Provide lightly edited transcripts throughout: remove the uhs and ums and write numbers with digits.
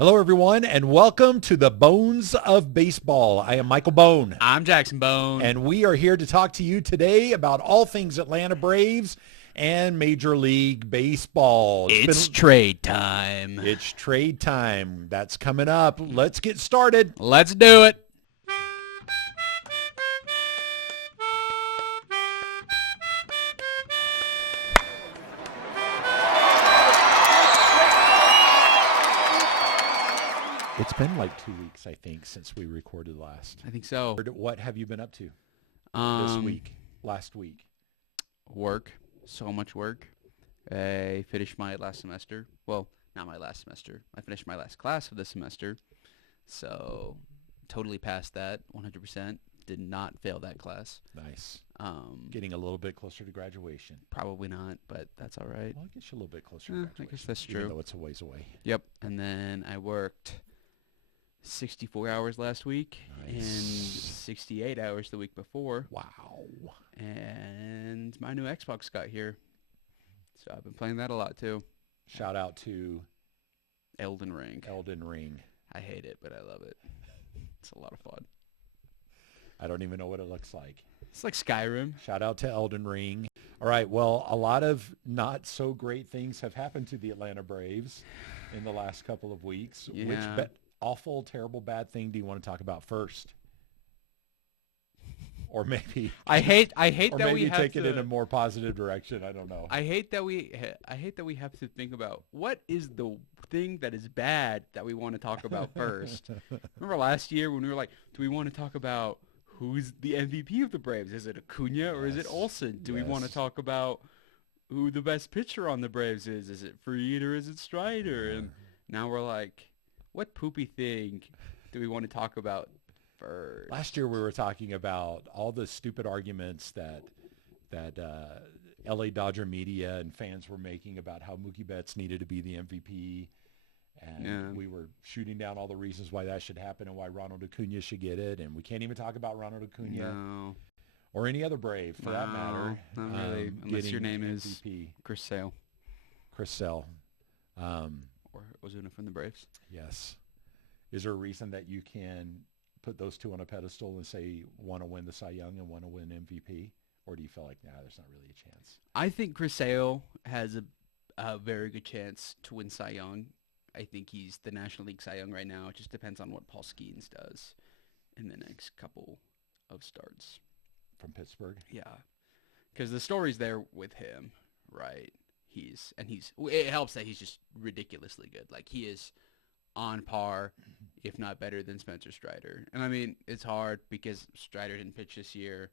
Hello, everyone, and welcome to the Bones of Baseball. I am Michael Bone, I'm Jackson Bone. and we are here to talk to you today about all things Atlanta Braves and Major League Baseball. It's trade time. It's trade time. That's coming up. Let's get started. Let's do it. It's been like 2 weeks, I think, since we recorded last. I think so. What have you been up to this week, last week? Work. So much work. I finished my last semester. Well, not my last semester. I finished my last class of this semester. So totally passed that 100%. Did not fail that class. Nice. Getting a little bit closer to graduation. Probably not, but that's all right. Well, it gets you a little bit closer to graduation. I guess that's true. Even though it's a ways away. Yep. And then I worked 64 hours last week and 68 hours the week before. Wow. And my new Xbox got here. So I've been playing that a lot too. Shout out to Elden Ring. Elden Ring. I hate it, but I love it. It's a lot of fun. I don't even know what it looks like. It's like Skyrim. Shout out to Elden Ring. All right, well, a lot of not so great things have happened to the Atlanta Braves in the last couple of weeks. Yeah. Which awful, terrible, bad thing do you want to talk about first? Or maybe I hate or that maybe we have take to, it in a more positive direction. I don't know. I hate that we have to think about what is the thing that is bad that we want to talk about first. Remember last year when we were like, do we want to talk about who's the MVP of the Braves? Is it Acuna or is it Olsen? Do we want to talk about who the best pitcher on the Braves is? Is it Fried or is it Strider? And now we're like, what poopy thing do we want to talk about first? Last year we were talking about all the stupid arguments that LA Dodger media and fans were making about how Mookie Betts needed to be the MVP. And we were shooting down all the reasons why that should happen and why Ronald Acuna should get it. And we can't even talk about Ronald Acuna or any other Brave for that matter. Not really, unless your name is Chris Sale. Chris Sale. Or Ozuna from the Braves. Yes. Is there a reason that you can put those two on a pedestal and say want to win the Cy Young and want to win MVP? Or do you feel like, there's not really a chance? I think Chris Sale has a very good chance to win Cy Young. I think he's the National League Cy Young right now. It just depends on what Paul Skeens does in the next couple of starts. From Pittsburgh? Yeah. Because the story's there with him, right? It helps that he's just ridiculously good. Like, he is on par, if not better than Spencer Strider. And I mean, it's hard because Strider didn't pitch this year,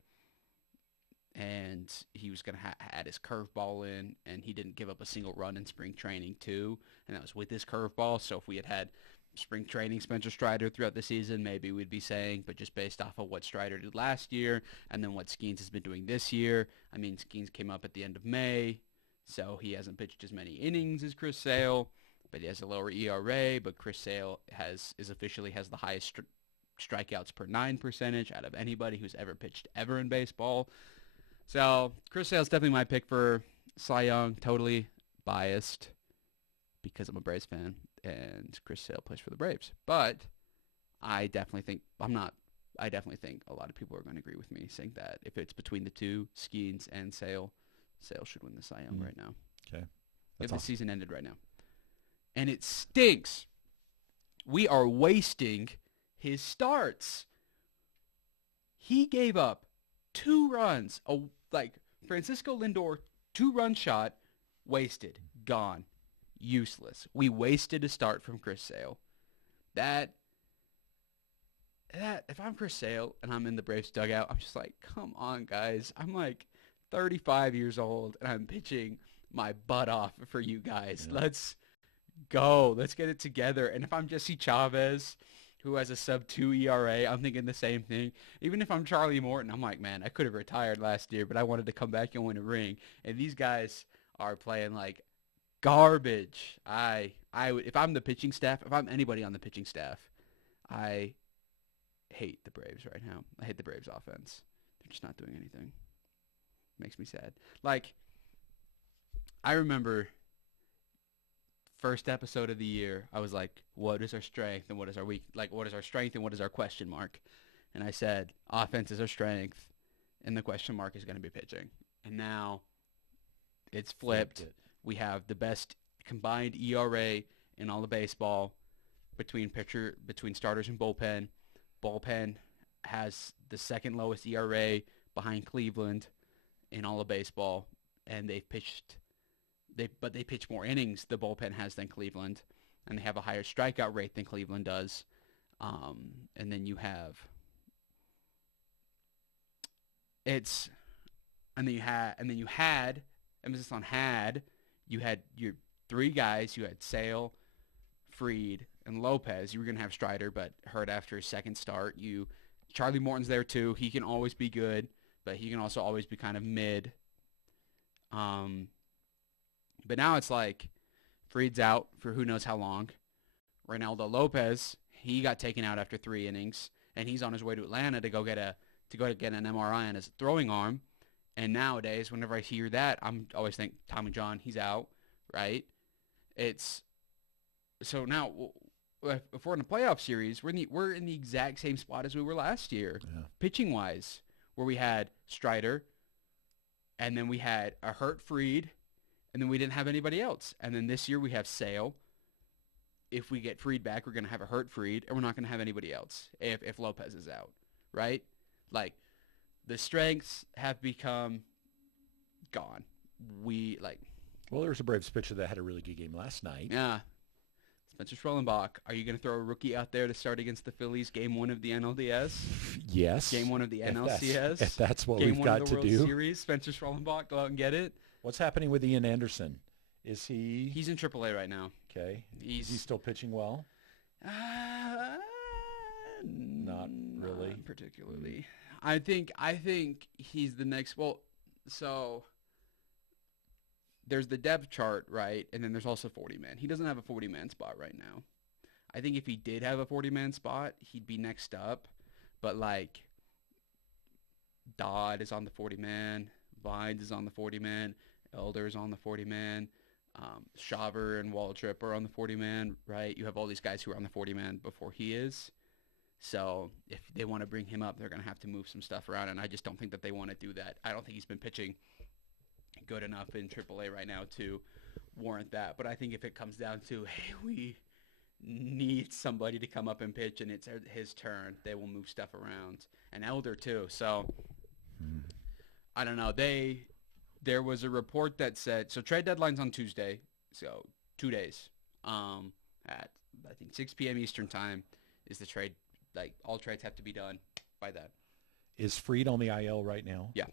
and he was going to add his curveball in, and he didn't give up a single run in spring training too, and that was with his curveball. So if we had spring training Spencer Strider throughout the season, maybe we'd be saying, but just based off of what Strider did last year and then what Skeens has been doing this year, I mean, Skeens came up at the end of May, so he hasn't pitched as many innings as Chris Sale, but he has a lower ERA, but Chris Sale officially has the highest strikeouts per 9 percentage out of anybody who's ever pitched ever in baseball. So Chris Sale's definitely my pick for Cy Young. Totally biased because I'm a Braves fan and Chris Sale plays for the Braves. But I definitely think a lot of people are going to agree with me saying that if it's between the two, Skeens and Sale should win the Cy Young right now. Okay. If the season ended right now. And it stinks. We are wasting his starts. He gave up 2 runs. Francisco Lindor, 2-run shot, wasted, gone, useless. We wasted a start from Chris Sale. That if I'm Chris Sale and I'm in the Braves dugout, I'm just like, come on, guys. I'm like 35 years old and I'm pitching my butt off for you guys. Yeah. Let's go. Let's get it together. And if I'm Jesse Chavez, who has a sub-2 ERA, I'm thinking the same thing. Even if I'm Charlie Morton, I'm like, man, I could have retired last year, but I wanted to come back and win a ring. And these guys are playing like garbage. I would, if I'm the pitching staff, if I'm anybody on the pitching staff, I hate the Braves right now. I hate the Braves offense. They're just not doing anything. Makes me sad. Like, I remember first episode of the year, I was like, what is our strength and what is our weak? Like, what is our strength and what is our question mark? And I said, offense is our strength, and the question mark is going to be pitching. And now it's flipped. We have the best combined ERA in all of baseball between starters and bullpen. Bullpen has the second lowest ERA behind Cleveland in all of baseball, and they pitch more innings, the bullpen has, than Cleveland, and they have a higher strikeout rate than Cleveland does. And then you had emphasis on had. You had your three guys. You had Sale, Fried, and Lopez. You were gonna have Strider, but hurt after his second start. Charlie Morton's there too. He can always be good, but he can also always be kind of mid. But now it's like Fried's out for who knows how long. Reynaldo Lopez, he got taken out after 3 innings, and he's on his way to Atlanta to go get an MRI on his throwing arm. And nowadays, whenever I hear that, I'm always think Tommy John, he's out, right? So now, if we're in a playoff series, we're in the exact same spot as we were last year, pitching wise, where we had Strider, and then we had a hurt Fried, and then we didn't have anybody else. And then this year we have Sale. If we get Fried back, we're going to have a hurt Fried, and we're not going to have anybody else if Lopez is out, right? Like, the strengths have become gone. Well, there was a Braves pitcher that had a really good game last night. Yeah. Spencer Schwellenbach, are you going to throw a rookie out there to start against the Phillies game 1 of the NLDS? Yes. Game 1 of the NLCS? If that's what game we've got to do. Game 1 of the World Series, Spencer Schwellenbach, go out and get it. What's happening with Ian Anderson? Is he... He's in AAA right now. Okay. Is he still pitching well? Not really. Not particularly. I think he's the next... Well, so... There's the depth chart, right? And then there's also 40-man. He doesn't have a 40-man spot right now. I think if he did have a 40-man spot, he'd be next up. But, like, Dodd is on the 40-man. Vines is on the 40-man. Elder is on the 40-man. Shaver and Waltrip are on the 40-man, right? You have all these guys who are on the 40-man before he is. So if they want to bring him up, they're going to have to move some stuff around, and I just don't think that they want to do that. I don't think he's been pitching good enough in AAA right now to warrant that. But I think if it comes down to, hey, we need somebody to come up and pitch and it's his turn, they will move stuff around. And Elder too. So I don't know. There was a report that said, so trade deadline's on Tuesday, so 2 days. At I think 6 p.m. Eastern time is the trade. Like, all trades have to be done by then. Is Fried on the IL right now? Yeah.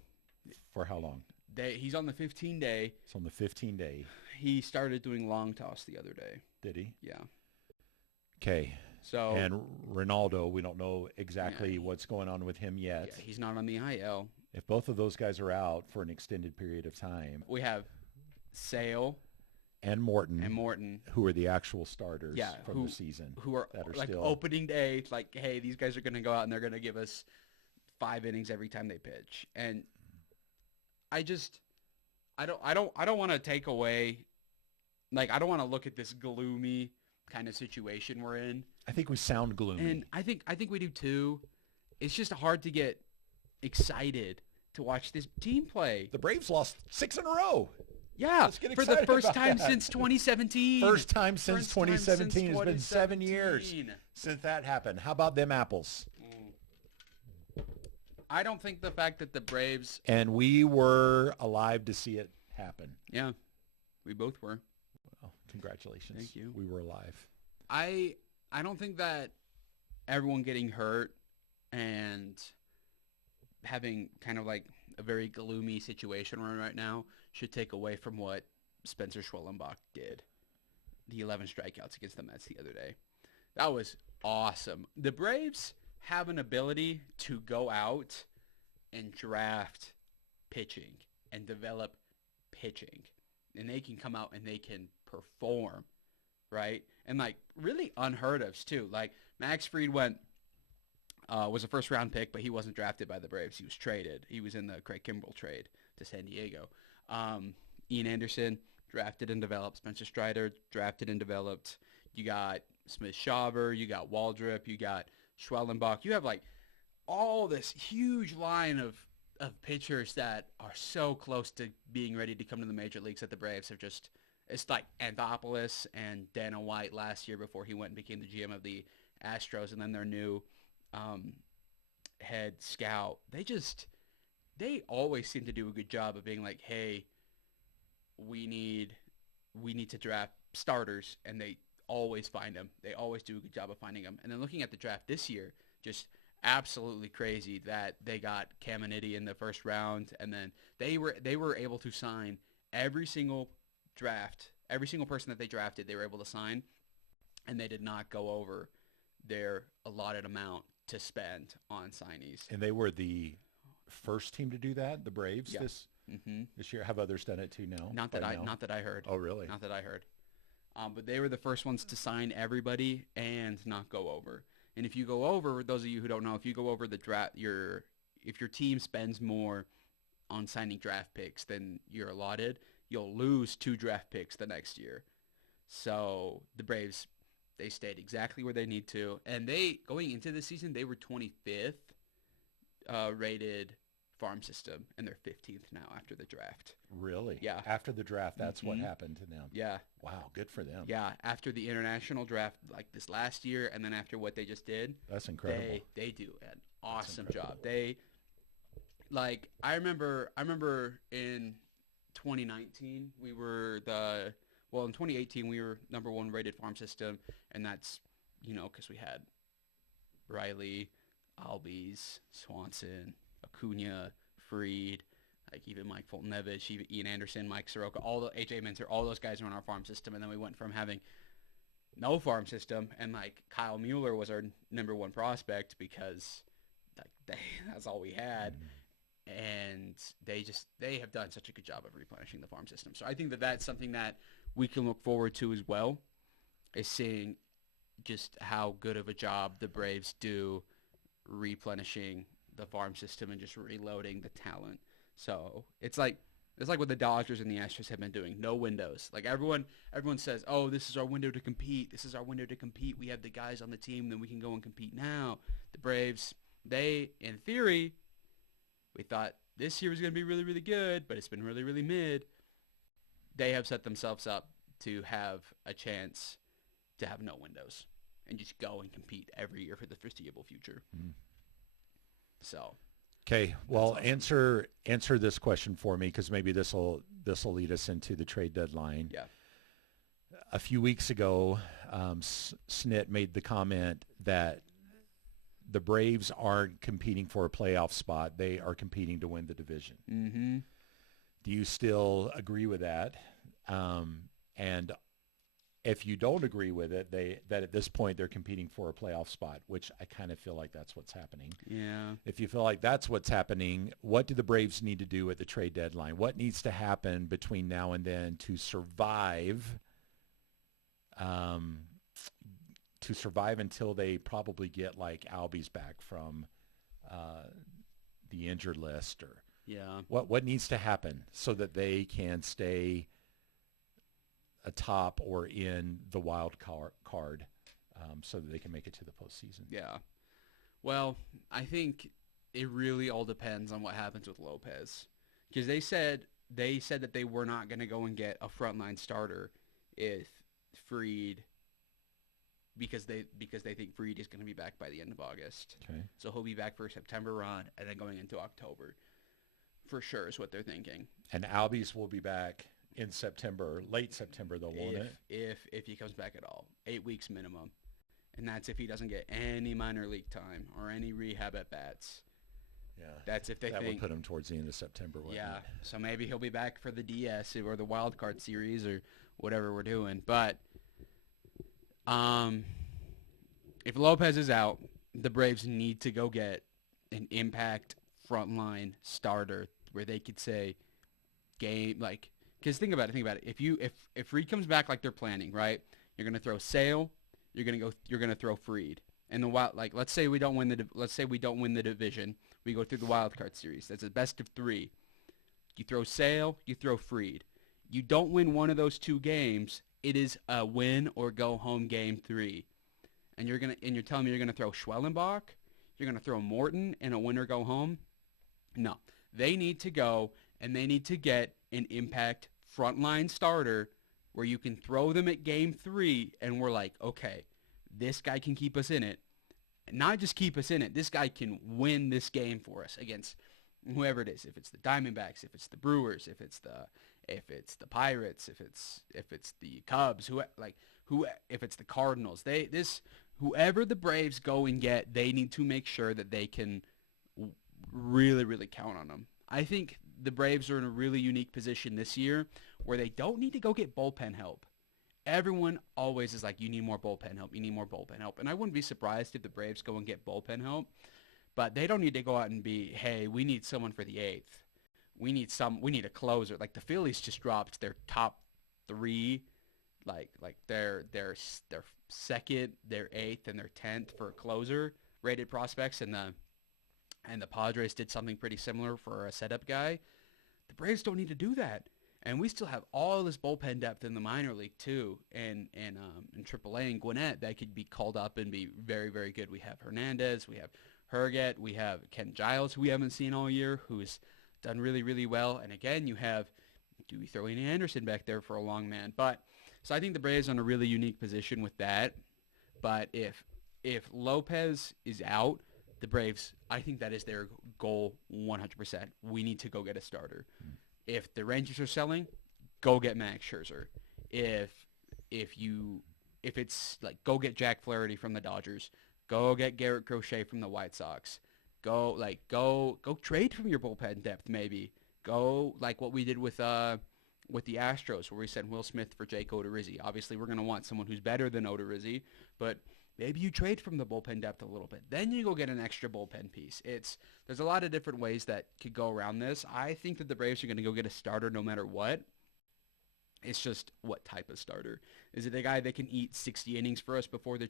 For how long? He's on the 15-day. It's on the 15-day. He started doing long toss the other day. Did he? Yeah. Okay. So and Ronaldo, we don't know exactly what's going on with him yet. Yeah, he's not on the IL. If both of those guys are out for an extended period of time, we have Sale and Morton, who are the actual starters from the season, who are like still... opening day. Like, hey, these guys are going to go out and they're going to give us 5 innings every time they pitch, and I don't want to take away, like, I don't want to look at this gloomy kind of situation we're in. I think we sound gloomy. And I think we do too. It's just hard to get excited to watch this team play. The Braves lost 6 in a row. Yeah, for the first time since 2017. First time since 2017. It's been 7 years since that happened. How about them apples? I don't think the fact that the Braves... And we were alive to see it happen. Yeah, we both were. Well, congratulations. Thank you. We were alive. I don't think that everyone getting hurt and having kind of like a very gloomy situation right now should take away from what Spencer Schwellenbach did. The 11 strikeouts against the Mets the other day. That was awesome. The Braves have an ability to go out and draft pitching and develop pitching. And they can come out and they can perform, right? And, like, really unheard of, too. Like, Max Fried was a first-round pick, but he wasn't drafted by the Braves. He was traded. He was in the Craig Kimbrell trade to San Diego. Ian Anderson, drafted and developed. Spencer Strider, drafted and developed. You got Smith-Shawver, you got Waldrop, you got Schwellenbach. You have like all this huge line of pitchers that are so close to being ready to come to the major leagues that the Braves have just, it's like Anthopoulos and Dana White last year before he went and became the GM of the Astros, and then their new head scout. They always seem to do a good job of being like, hey, we need to draft starters, and they always find them. They always do a good job of finding them. And then looking at the draft this year, just absolutely crazy that they got Caminiti in the first round, and then they were able to sign every single person that they drafted. They were able to sign, and they did not go over their allotted amount to spend on signees. And they were the first team to do that, the Braves, Yeah. this year. Have others done it too now? Not that I heard. Oh, really? Not that I heard. But they were the first ones to sign everybody and not go over. And if you go over, those of you who don't know, if you go over the draft, if your team spends more on signing draft picks than you're allotted, you'll lose 2 draft picks the next year. So the Braves, they stayed exactly where they need to. And going into the season, they were 25th rated farm system, and they're 15th now after the draft. Really? Yeah. After the draft, that's what happened to them. Yeah. Wow, good for them. Yeah, after the international draft like this last year, and then after what they just did. That's incredible. They do an awesome job. I remember in 2019 in 2018 we were number 1 rated farm system, and that's, because we had Riley, Albies, Swanson, Acuna, Fried, like even Mike Fulton-Nevich, even Ian Anderson, Mike Soroka, AJ Minter, all those guys were on our farm system. And then we went from having no farm system, and like Kyle Mueller was our number 1 prospect because that's all we had. And they have done such a good job of replenishing the farm system. So I think that's something that we can look forward to as well, is seeing just how good of a job the Braves do replenishing the farm system and just reloading the talent. So it's like what the Dodgers and the Astros have been doing. No windows. Like everyone says, oh, this is our window to compete. This is our window to compete. We have the guys on the team, then we can go and compete now. The Braves, in theory, we thought this year was going to be really, really good, but it's been really, really mid. They have set themselves up to have a chance to have no windows and just go and compete every year for the foreseeable future. So, okay, well, awesome. answer this question for me, because maybe this will lead us into the trade deadline. Yeah. A few weeks ago, Snit made the comment that the Braves aren't competing for a playoff spot; they are competing to win the division. Mm-hmm. Do you still agree with that? And if you don't agree with it, that at this point they're competing for a playoff spot, which I kind of feel like that's what's happening. Yeah. If you feel like that's what's happening, what do the Braves need to do at the trade deadline? What needs to happen between now and then to survive? Until they probably get like Albies back from the injured list, or what needs to happen so that they can stay atop or in the wild card, so that they can make it to the postseason. Yeah. Well, I think it really all depends on what happens with Lopez, because they said that they were not going to go and get a frontline starter if Fried, because they think Fried is going to be back by the end of August. Okay. So he'll be back for a September run, and then going into October for sure is what they're thinking. And Albies will be back in September, late September though, won't it? If he comes back at all. 8 weeks minimum. And that's if he doesn't get any minor league time or any rehab at bats. Yeah. That's if they that think. would put him towards the end of September, wouldn't Yeah. it? So maybe he'll be back for the DS or the wild card series or whatever we're doing. But if Lopez is out, the Braves need to go get an impact frontline starter where they could say because think about it. If Fried comes back like they're planning, right? You're gonna throw Sale. You're gonna throw Fried. And the wild, let's say we don't win the division. We go through the wild card series. That's a best of 3. You throw Sale. You throw Fried. You don't win one of those 2 games, it is a win or go home game 3. And you're telling me you're gonna throw Schwellenbach, you're gonna throw Morton in a win or go home? No, they need to go and they need to get an impact frontline starter where you can throw them at game 3 and we're like, okay, this guy can keep us in it. Not just keep us in it. This guy can win this game for us against whoever it is. If it's the Diamondbacks, if it's the Brewers, if it's the Pirates, if it's the Cubs, if it's the Cardinals. Whoever the Braves go and get, they need to make sure that they can really, really count on them. I think the Braves are in a really unique position this year where they don't need to go get bullpen help. Everyone always is like, you need more bullpen help. You need more bullpen help. And I wouldn't be surprised if the Braves go and get bullpen help. But they don't need to go out and be, hey, we need someone for the 8th. We need a closer. Like the Phillies just dropped their top 3, like their 2nd, their 8th, and their 10th for closer rated prospects, and the Padres did something pretty similar for a setup guy. The Braves don't need to do that. And we still have all this bullpen depth in the minor league too, and in AAA and Gwinnett that could be called up and be very, very good. We have Hernandez, we have Herget, we have Ken Giles, who we haven't seen all year, who's done really, really well. And again, do we throw in Anderson back there for a long man? So I think the Braves are in a really unique position with that. But if Lopez is out, the Braves, I think that is their goal 100%. We need to go get a starter. If the Rangers are selling, go get Max Scherzer. If it's like, go get Jack Flaherty from the Dodgers, go get Garrett Crochet from the White Sox, go trade from your bullpen depth maybe. Go like what we did with the Astros, where we sent Will Smith for Jake Odorizzi. Obviously, we're going to want someone who's better than Odorizzi, but maybe you trade from the bullpen depth a little bit. Then you go get an extra bullpen piece. There's a lot of different ways that could go around this. I think that the Braves are going to go get a starter no matter what. It's just what type of starter. Is it a guy that can eat 60 innings for us before the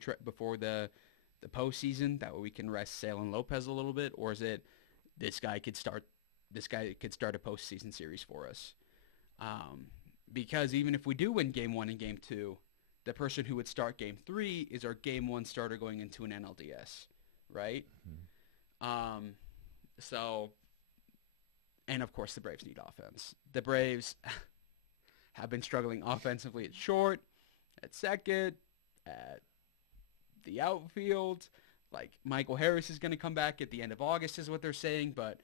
postseason? That way we can rest Sale and Lopez a little bit, or is it this guy could start a postseason series for us? Because even if we do win Game 1 and Game 2, the person who would start Game 3 is our Game 1 starter going into an NLDS, right? Mm-hmm. And of course the Braves need offense. The Braves have been struggling offensively at short, at second, at the outfield. Like Michael Harris is going to come back at the end of August is what they're saying, but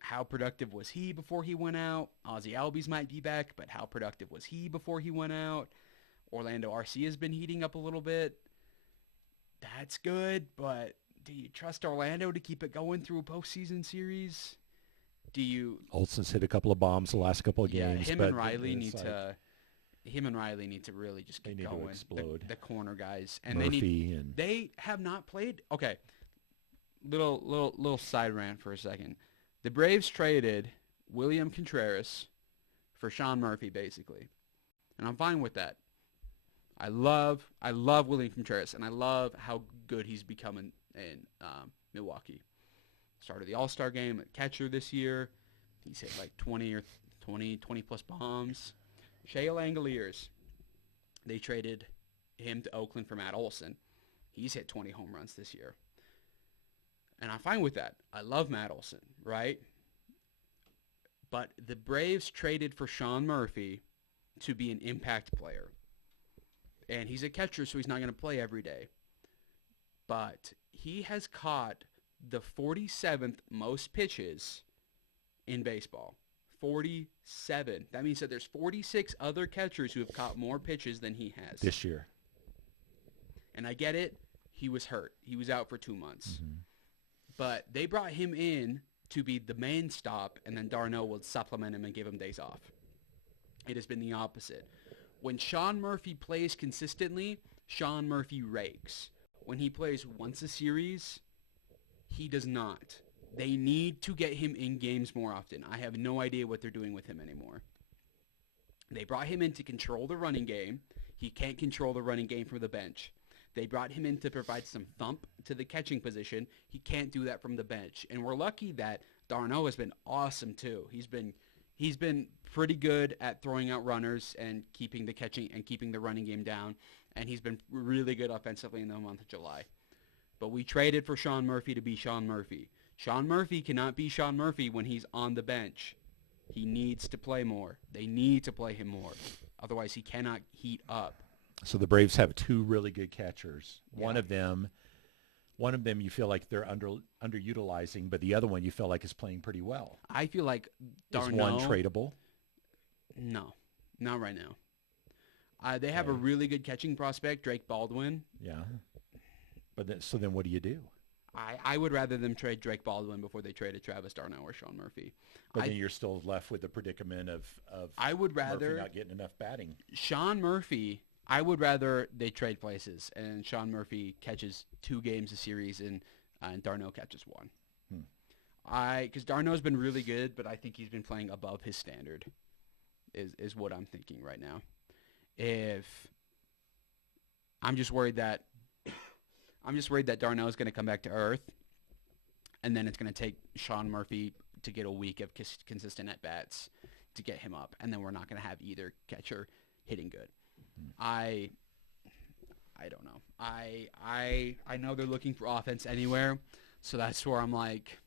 how productive was he before he went out? Ozzie Albies might be back, but how productive was he before he went out? Orlando Arcia has been heating up a little bit. That's good, but do you trust Orlando to keep it going through a postseason series? Olson's hit a couple of bombs the last couple of games. Him and Riley need to really just get going. To explode. The corner guys, and Murphy they have not played. Okay, little side rant for a second. The Braves traded William Contreras for Sean Murphy, basically, and I'm fine with that. I love William Contreras, and I love how good he's become in Milwaukee. Started the All-Star game at catcher this year. He's hit like 20 plus bombs. Shea Langoliers, they traded him to Oakland for Matt Olson. He's hit 20 home runs this year. And I'm fine with that. I love Matt Olson, right? But the Braves traded for Sean Murphy to be an impact player. And he's a catcher, so he's not going to play every day. But he has caught the 47th most pitches in baseball. 47. That means that there's 46 other catchers who have caught more pitches than he has. This year. And I get it. He was hurt. He was out for 2 months. Mm-hmm. But they brought him in to be the main stop, and then Darno would supplement him and give him days off. It has been the opposite. When Sean Murphy plays consistently, Sean Murphy rakes. When he plays once a series, he does not. They need to get him in games more often. I have no idea what they're doing with him anymore. They brought him in to control the running game. He can't control the running game from the bench. They brought him in to provide some thump to the catching position. He can't do that from the bench. And we're lucky that Darno has been awesome too. He's he's been pretty good at throwing out runners and keeping the running game down, and he's been really good offensively in the month of July. But we traded for Sean Murphy to be Sean Murphy. Sean Murphy cannot be Sean Murphy when he's on the bench. He needs to play more. They need to play him more. Otherwise, he cannot heat up. So the Braves have two really good catchers. Yeah. One of them you feel like they're underutilizing, but the other one you feel like is playing pretty well. I feel like Is one tradable? No, not right now. They have a really good catching prospect, Drake Baldwin. Yeah. So then what do you do? I would rather them trade Drake Baldwin before they traded Travis d'Arnaud or Sean Murphy. But then you're still left with the predicament of I would rather Murphy not getting enough batting. Sean Murphy, I would rather they trade places and Sean Murphy catches 2 games a series and d'Arnaud catches 1. Because d'Arnaud's been really good, but I think he's been playing above his standard is what I'm thinking right now. I'm just worried that d'Arnaud is going to come back to earth, and then it's going to take Sean Murphy to get a week of consistent at-bats to get him up, and then we're not going to have either catcher hitting good. I don't know. I know they're looking for offense anywhere, so that's where I'm like,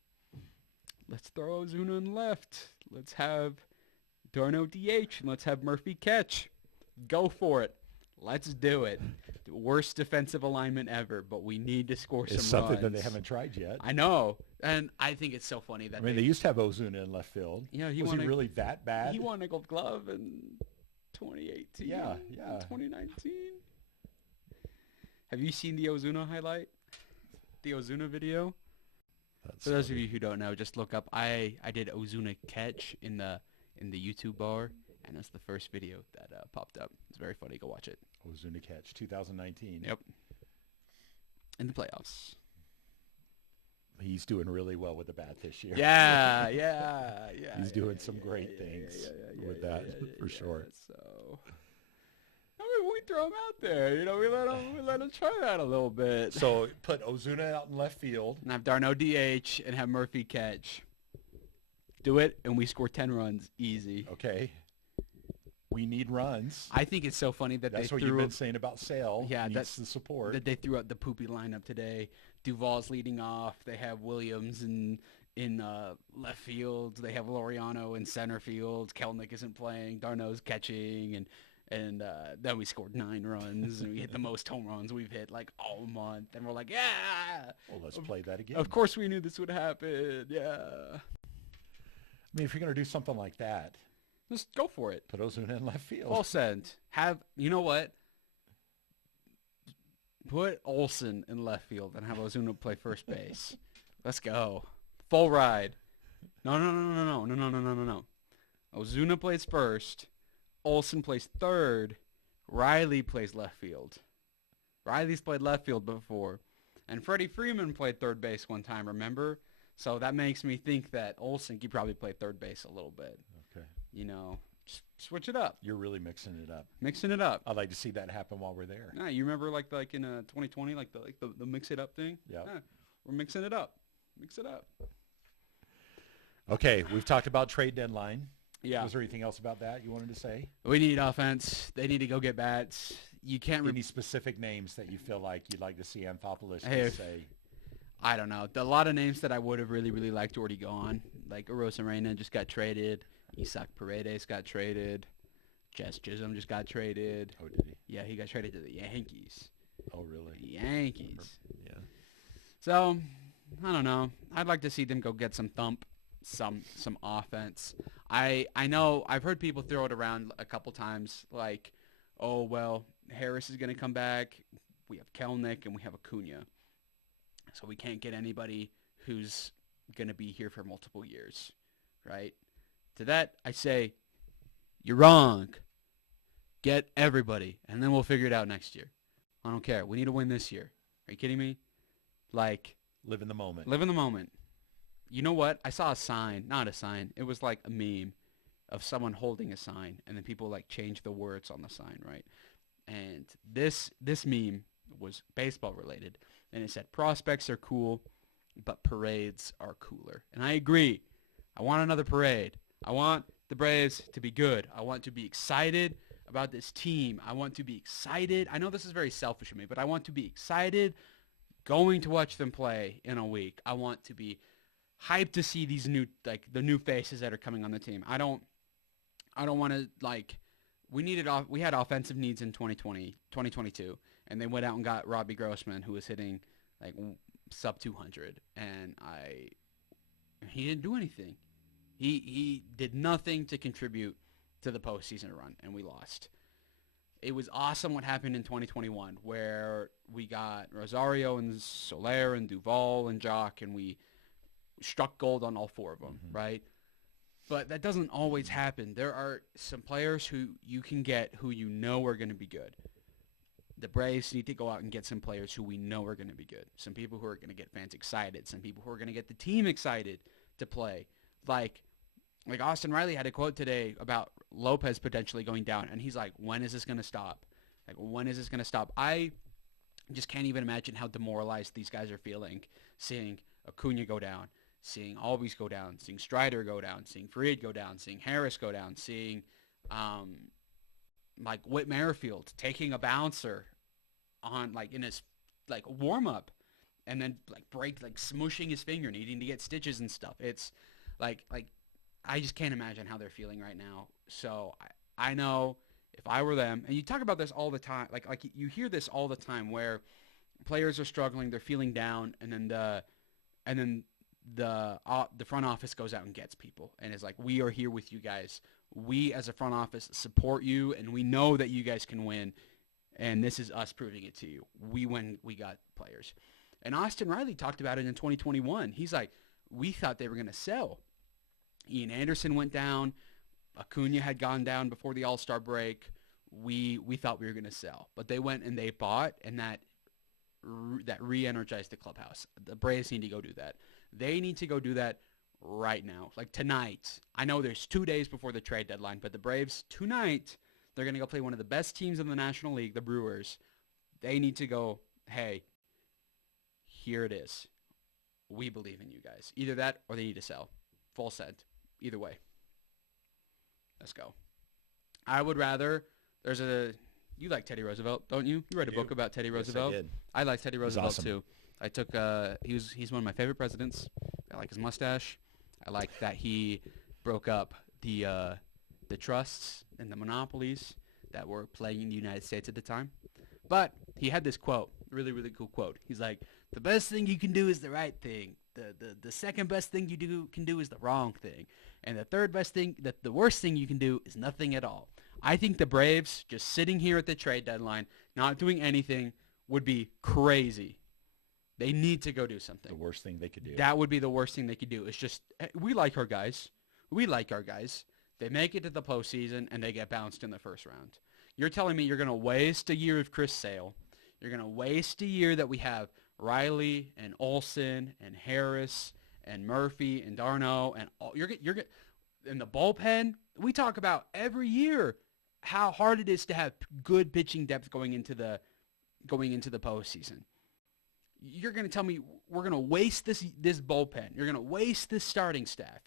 let's throw Ozuna in left. Let's have d'Arnaud DH, and let's have Murphy catch. Go for it. Let's do it. The worst defensive alignment ever, but we need to score some runs. It's something that they haven't tried yet. I know, and I think it's so funny that they used to have Ozuna in left field. Yeah, was he really that bad? He won a Gold Glove in 2018. Yeah. 2019. Have you seen the Ozuna highlight? The Ozuna video? For those of you who don't know, just look up. I did Ozuna catch in the YouTube bar, and that's the first video that popped up. It's very funny. Go watch it. Ozuna catch, 2019. Yep. In the playoffs. He's doing really well with the bat this year. Yeah. He's doing some great things with that, for sure. So, we throw him out there. We let him try that a little bit. So put Ozuna out in left field. And have d'Arnaud DH and have Murphy catch. Do it, and we score 10 runs. Easy. Okay. We need runs. I think it's so funny that that's what you've been saying about Sale. Yeah, that's the support. That they threw out the poopy lineup today. Duval's leading off. They have Williams in left field. They have Laureano in center field. Kelnick isn't playing. d'Arnaud's catching, and then we scored 9 runs, and we hit the most home runs we've hit like all month. And we're like, yeah. Well, let's play that again. Of course, we knew this would happen. Yeah. I mean, if you're gonna do something like that, just go for it. Put Ozuna in left field. Full send. You know what? Put Olsen in left field and have Ozuna play first base. Let's go. Full ride. No. Ozuna plays first. Olsen plays third. Riley plays left field. Riley's played left field before. And Freddie Freeman played third base one time, remember? So that makes me think that Olsen could probably play third base a little bit. Okay. Just switch it up. You're really mixing it up. Mixing it up. I'd like to see that happen while we're there. Yeah, you remember like in 2020, the mix it up thing? Yep. Yeah. We're mixing it up. Mix it up. Okay, we've talked about trade deadline. Yeah. Was there anything else about that you wanted to say? We need offense. They need to go get bats. You can't. Any specific names that you feel like you'd like to see Anthopoulos say? I don't know. A lot of names that I would have really, really liked already gone. Like Arozarena just got traded. Isaac Paredes got traded. Jess Chisholm just got traded. Oh, did he? Yeah, he got traded to the Yankees. Oh, really? The Yankees. Yeah. So, I don't know. I'd like to see them go get some offense. I know I've heard people throw it around a couple times like, oh, well, Harris is going to come back. We have Kelnick and we have Acuna. So we can't get anybody who's going to be here for multiple years, right? To that, I say, you're wrong. Get everybody, and then we'll figure it out next year. I don't care. We need to win this year. Are you kidding me? Like, live in the moment. Live in the moment. You know what? I saw a sign. Not a sign. It was like a meme of someone holding a sign, and then people like change the words on the sign, right? And this meme was baseball related, and it said prospects are cool, but parades are cooler. And I agree. I want another parade. I want the Braves to be good. I want to be excited about this team. I want to be excited. I know this is very selfish of me, but I want to be excited going to watch them play in a week. I want to be hyped to see these new, like, the new faces that are coming on the team. I don't want to, like, we had offensive needs in 2022, and they went out and got Robbie Grossman, who was hitting like sub 200, and he didn't do anything. He did nothing to contribute to the postseason run, and we lost. It was awesome what happened in 2021, where we got Rosario and Soler and Duvall and Jock, and we struck gold on all four of them, right? But that doesn't always happen. There are some players who you can get who you know are going to be good. The Braves need to go out and get some players who we know are going to be good. Some people who are going to get fans excited. Some people who are going to get the team excited to play. Like Austin Riley had a quote today about Lopez potentially going down, and he's like, when is this going to stop? Like, when is this going to stop? I just can't even imagine how demoralized these guys are feeling, seeing Acuna go down, seeing Albies go down, seeing Strider go down, seeing Fried go down, seeing Harris go down, seeing like Whit Merrifield taking a bouncer on, like, in his, like, warm-up, and then smushing his finger, needing to get stitches and stuff. It's like I just can't imagine how they're feeling right now. So I know if I were them, and you talk about this all the time, like you hear this all the time, where players are struggling, they're feeling down, and then the front office goes out and gets people and is like, we are here with you guys. We as a front office support you, and we know that you guys can win, and this is us proving it to you. We win. We got players. And Austin Riley talked about it in 2021. He's like, we thought they were going to sell. Ian Anderson went down. Acuna had gone down before the All-Star break. We thought we were going to sell. But they went and they bought, and that re-energized the clubhouse. The Braves need to go do that. They need to go do that right now. Like tonight. I know there's 2 days before the trade deadline, but the Braves, tonight, they're going to go play one of the best teams in the National League, the Brewers. They need to go, hey, here it is. We believe in you guys. Either that or they need to sell. Full send. Either way. Let's go. I would rather, you like Teddy Roosevelt, don't you? You read a book about Teddy Roosevelt? Yes, I did. I like Teddy Roosevelt awesome. too. I took, he's one of my favorite presidents. I like his mustache. I like that he broke up the trusts and the monopolies that were plaguing the United States at the time. But he had this quote, really, really cool quote. He's like, the best thing you can do is the right thing. The second best thing you can do is the wrong thing. And the third best thing, the worst thing you can do is nothing at all. I think the Braves just sitting here at the trade deadline, not doing anything, would be crazy. They need to go do something. The worst thing they could do. That would be the worst thing they could do. It's just, we like our guys. We like our guys. They make it to the postseason, and they get bounced in the first round. You're telling me you're going to waste a year of Chris Sale. You're going to waste a year that we have Riley and Olsen and Harris and Murphy and Darno and all, you're in the bullpen. We talk about every year how hard it is to have good pitching depth going into the postseason. You're going to tell me we're going to waste this bullpen. You're going to waste this starting staff.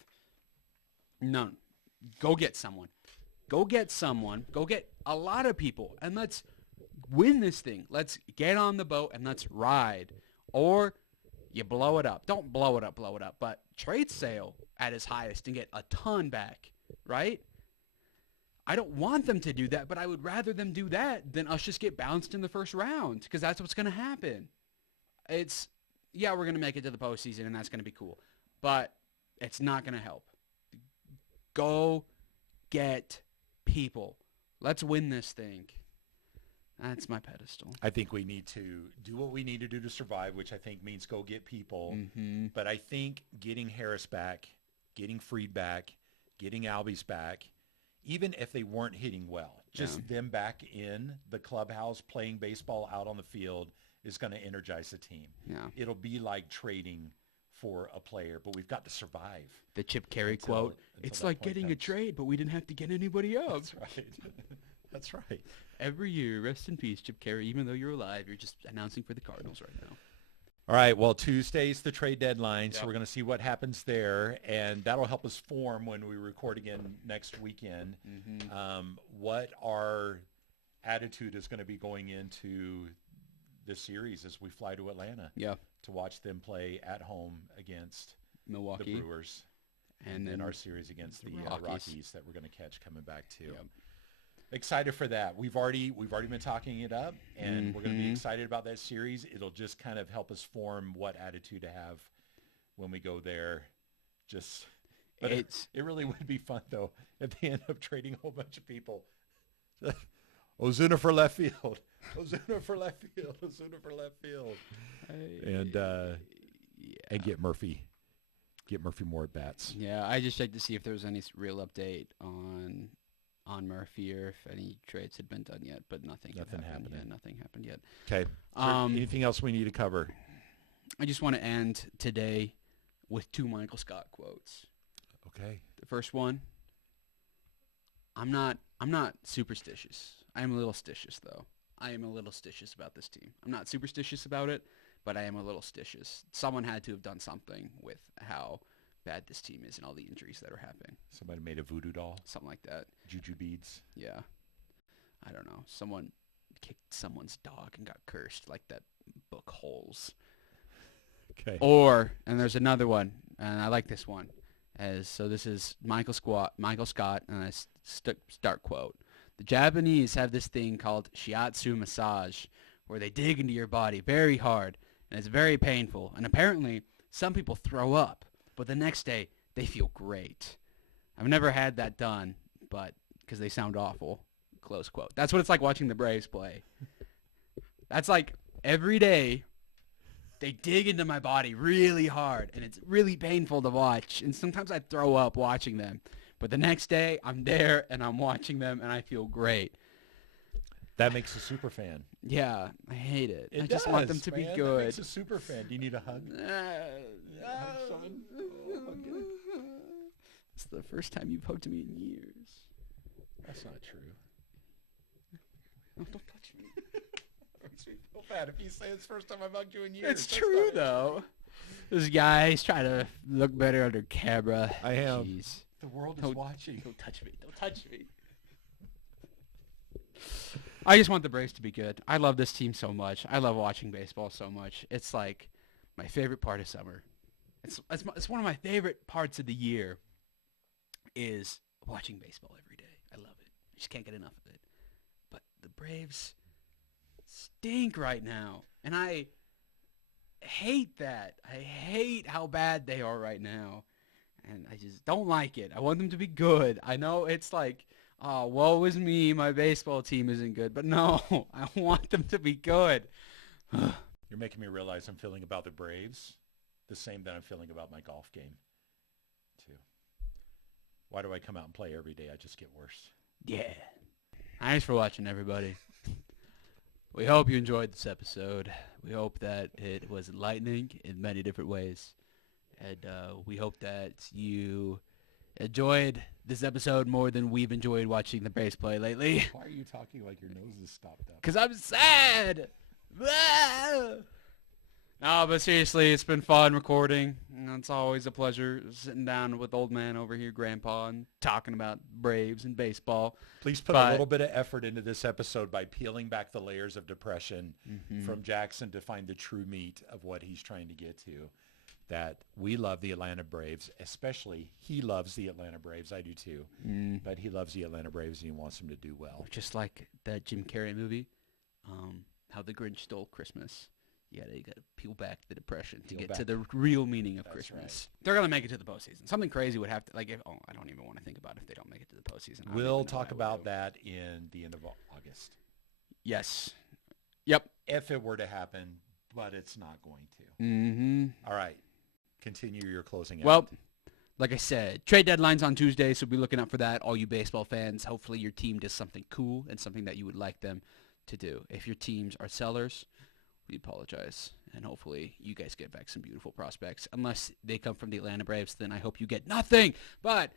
No. Go get someone. Go get someone. Go get a lot of people, and let's win this thing. Let's get on the boat and let's ride. Or you blow it up. Don't blow it up, but trade Sale at his highest and get a ton back, right? I don't want them to do that, but I would rather them do that than us just get bounced in the first round, because that's what's going to happen. We're going to make it to the postseason, and that's going to be cool, but it's not going to help. Go get people. Let's win this thing. That's my pedestal. I think we need to do what we need to do to survive, which I think means go get people. Mm-hmm. But I think getting Harris back, getting Fried back, getting Albies back, even if they weren't hitting well, just them back in the clubhouse playing baseball out on the field is going to energize the team. Yeah. It'll be like trading for a player, but we've got to survive. The Chip Carey quote, it's like getting a trade, but we didn't have to get anybody else. That's right. That's right. Every year, rest in peace, Chip Carey. Even though you're alive, you're just announcing for the Cardinals right now. All right, well, Tuesday's the trade deadline, so Yep. we're going to see what happens there, and that'll help us form when we record again next weekend what our attitude is going to be going into this series as we fly to Atlanta to watch them play at home against Milwaukee, the Brewers, and then our series against the Rockies that we're going to catch coming back too. Yep. Excited for that. We've already been talking it up, and we're going to be excited about that series. It'll just kind of help us form what attitude to have when we go there. But it really would be fun though if they end up trading a whole bunch of people. Ozuna for left field. Ozuna for left field. Ozuna for left field. And get Murphy. Get Murphy more at bats. Yeah, I just checked to see if there was any real update on Murphy or if any trades had been done yet, but nothing happened. Yeah, nothing happened yet. Okay. Anything else we need to cover? I just want to end today with 2 Michael Scott quotes. Okay. The first one, I'm not superstitious. I am a little stitious though. I am a little stitious about this team. I'm not superstitious about it, but I am a little stitious. Someone had to have done something with how bad this team is and all the injuries that are happening. Somebody made a voodoo doll? Something like that. Juju beads? Yeah. I don't know. Someone kicked someone's dog and got cursed like that book Holes. Okay. And there's another one, and I like this one. This is Michael Scott, and I start quote. The Japanese have this thing called shiatsu massage, where they dig into your body very hard, and it's very painful. And apparently, some people throw up, but the next day, they feel great. I've never had that done, but because they sound awful. Close quote. That's what it's like watching the Braves play. That's like every day, they dig into my body really hard, and it's really painful to watch. And sometimes I throw up watching them. But the next day, I'm there, and I'm watching them, and I feel great. That makes a super fan. Yeah, I hate it. I just does, want them to be good. That makes a super fan. Do you need a hug? It's the first time you've hugged me in years. That's not true. No, don't touch me. It makes me feel bad if you say it's the first time I've hugged you in years. It's true, though. This guy's trying to look better under camera. I am. Jeez. The world is watching. Don't touch me. Don't touch me. I just want the Braves to be good. I love this team so much. I love watching baseball so much. It's like my favorite part of summer. It's one of my favorite parts of the year is watching baseball every day. I love it. I just can't get enough of it. But the Braves stink right now. And I hate that. I hate how bad they are right now. And I just don't like it. I want them to be good. I know it's like, oh, woe is me, my baseball team isn't good. But no, I want them to be good. You're making me realize I'm feeling about the Braves the same that I'm feeling about my golf game, too. Why do I come out and play every day? I just get worse. Yeah. Thanks for watching, everybody. We hope you enjoyed this episode. We hope that it was enlightening in many different ways. And we hope that you enjoyed this episode more than we've enjoyed watching the Braves play lately. Why are you talking like your nose is stopped up? Because I'm sad. No, but seriously, it's been fun recording. It's always a pleasure sitting down with old man over here, Grandpa, and talking about Braves and baseball. Please put a little bit of effort into this episode by peeling back the layers of depression from Jackson to find the true meat of what he's trying to get to. That we love the Atlanta Braves, especially he loves the Atlanta Braves. I do too. But he loves the Atlanta Braves and he wants them to do well. Just like that Jim Carrey movie, How the Grinch Stole Christmas. Yeah, you got to peel back the depression to get to the real meaning of Christmas. Right. They're going to make it to the postseason. Something crazy would have to, I don't even want to think about if they don't make it to the postseason. We'll talk about that in the end of August. Yes. Yep. If it were to happen, but it's not going to. All right. Continue your closing out. Well, like I said, trade deadline's on Tuesday, so be looking out for that, all you baseball fans. Hopefully your team does something cool and something that you would like them to do. If your teams are sellers, we apologize, and hopefully you guys get back some beautiful prospects. Unless they come from the Atlanta Braves, then I hope you get nothing. But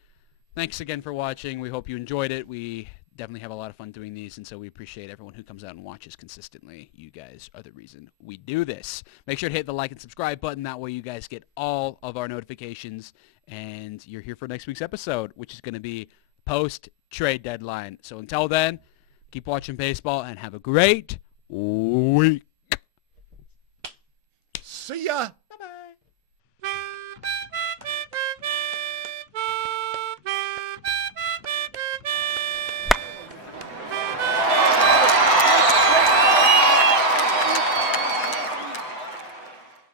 thanks again for watching. We hope you enjoyed it. We definitely have a lot of fun doing these, and so we appreciate everyone who comes out and watches consistently. You guys are the reason we do this. Make sure to hit the like and subscribe button. That way you guys get all of our notifications, and you're here for next week's episode, which is going to be post-trade deadline. So until then, keep watching baseball and have a great week. See ya!